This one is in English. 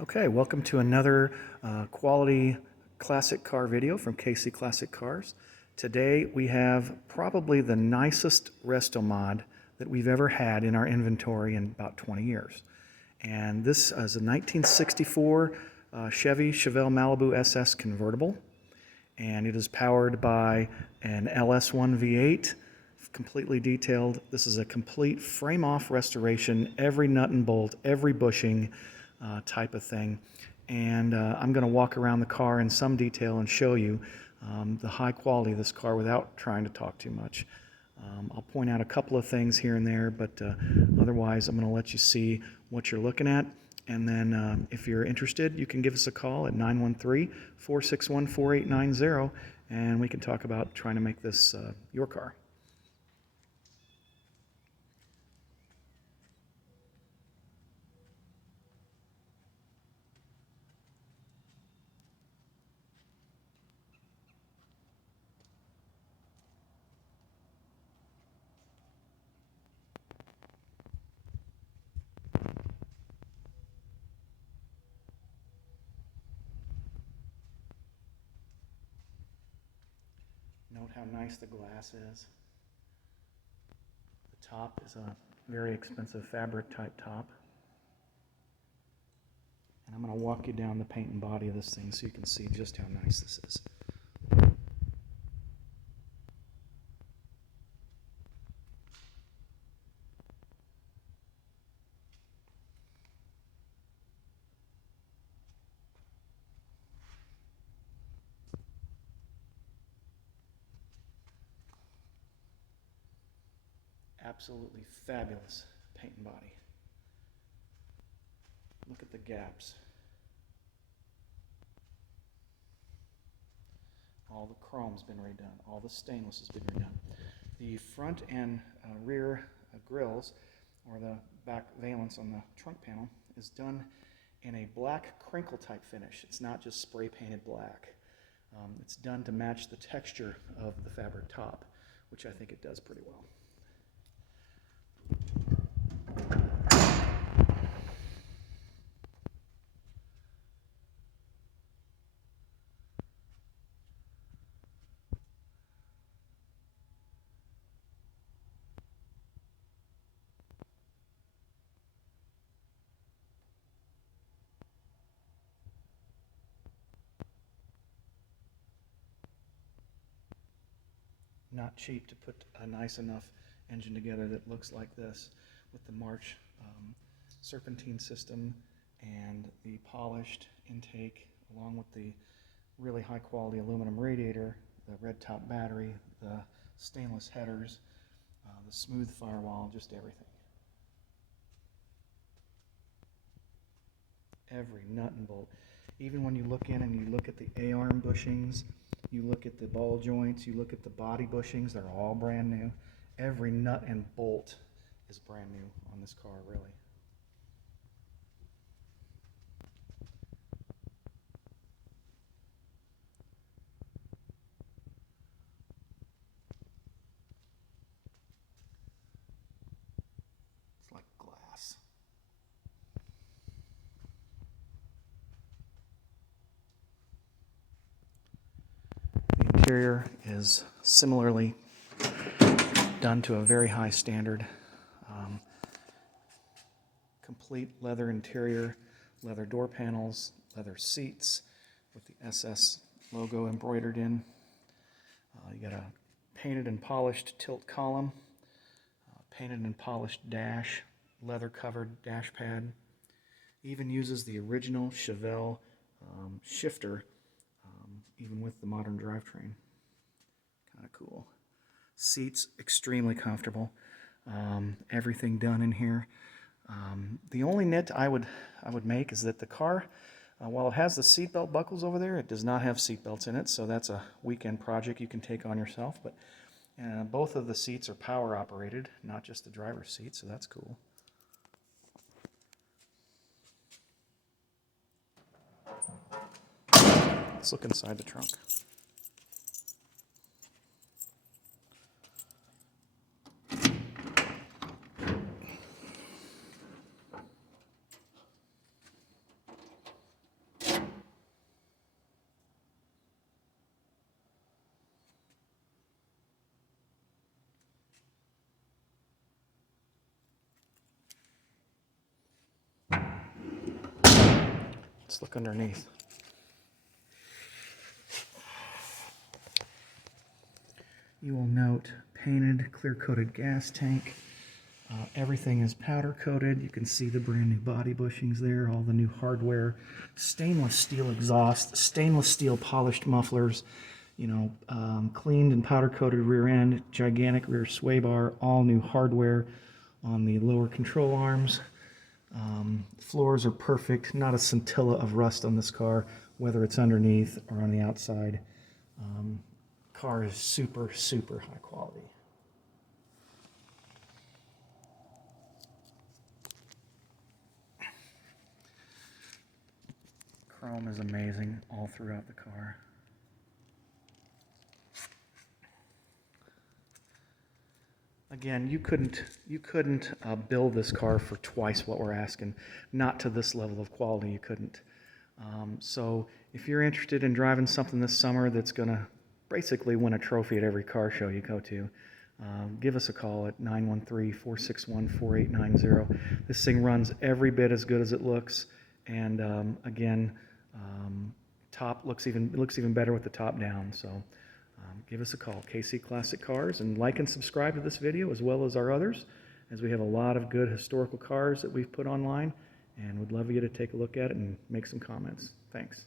Okay, welcome to another quality classic car video from KC Classic Cars. Today we have probably the nicest resto-mod that we've ever had in our inventory in about 20 years. And this is a 1964 Chevelle Malibu SS convertible. And it is powered by an LS1 V8, completely detailed. This is a complete frame-off restoration, every nut and bolt, every bushing type of thing. And I'm going to walk around the car in some detail and show you the high quality of this car without trying to talk too much. I'll point out a couple of things here and there, but otherwise I'm going to let you see what you're looking at. And then if you're interested, you can give us a call at 913-461-4890, and we can talk about trying to make this your car. Note how nice the glass is. The top is a very expensive fabric type top. And I'm going to walk you down the paint and body of this thing so you can see just how nice this is. Absolutely fabulous paint and body. Look at the gaps. All the chrome's been redone. All the stainless has been redone. The front and rear grills, or the back valance on the trunk panel, is done in a black crinkle type finish. It's not just spray painted black. It's done to match the texture of the fabric top, which I think it does pretty well. Not cheap to put a nice enough engine together that looks like this, with the March serpentine system and the polished intake, along with the really high quality aluminum radiator, the red top battery, the stainless headers, the smooth firewall, just everything. Every nut and bolt. Even when you look in and you look at the A-arm bushings, you look at the ball joints, you look at the body bushings, they're all brand new. Every nut and bolt is brand new on this car, really. It's like glass. The interior is similarly done to a very high standard. Complete leather interior, leather door panels, leather seats with the SS logo embroidered in. You got a painted and polished tilt column, painted and polished dash, leather covered dash pad. Even uses the original Chevelle shifter, even with the modern drivetrain. Kind of cool. Seats extremely comfortable. Everything done in here. The only nit I would make is that the car, while it has the seatbelt buckles over there, it does not have seatbelts in it, so that's a weekend project you can take on yourself. But both of the seats are power operated, not just the driver's seat, so that's cool. Let's look inside the trunk. Let's look underneath. You will note painted, clear-coated gas tank. Everything is powder coated. You can see the brand new body bushings there, all the new hardware, stainless steel exhaust, stainless steel polished mufflers, cleaned and powder coated rear end, gigantic rear sway bar, all new hardware on the lower control arms. Floors are perfect, not a scintilla of rust on this car, whether it's underneath or on the outside. Car is super, super high quality. Chrome is amazing all throughout the car. Again, you couldn't build this car for twice what we're asking. Not to this level of quality, you couldn't. So if you're interested in driving something this summer that's going to basically win a trophy at every car show you go to, give us a call at 913-461-4890. This thing runs every bit as good as it looks, and top looks even better with the top down. So give us a call, KC Classic Cars, and like and subscribe to this video as well as our others, as we have a lot of good historical cars that we've put online, and we'd love you to take a look at it and make some comments. Thanks.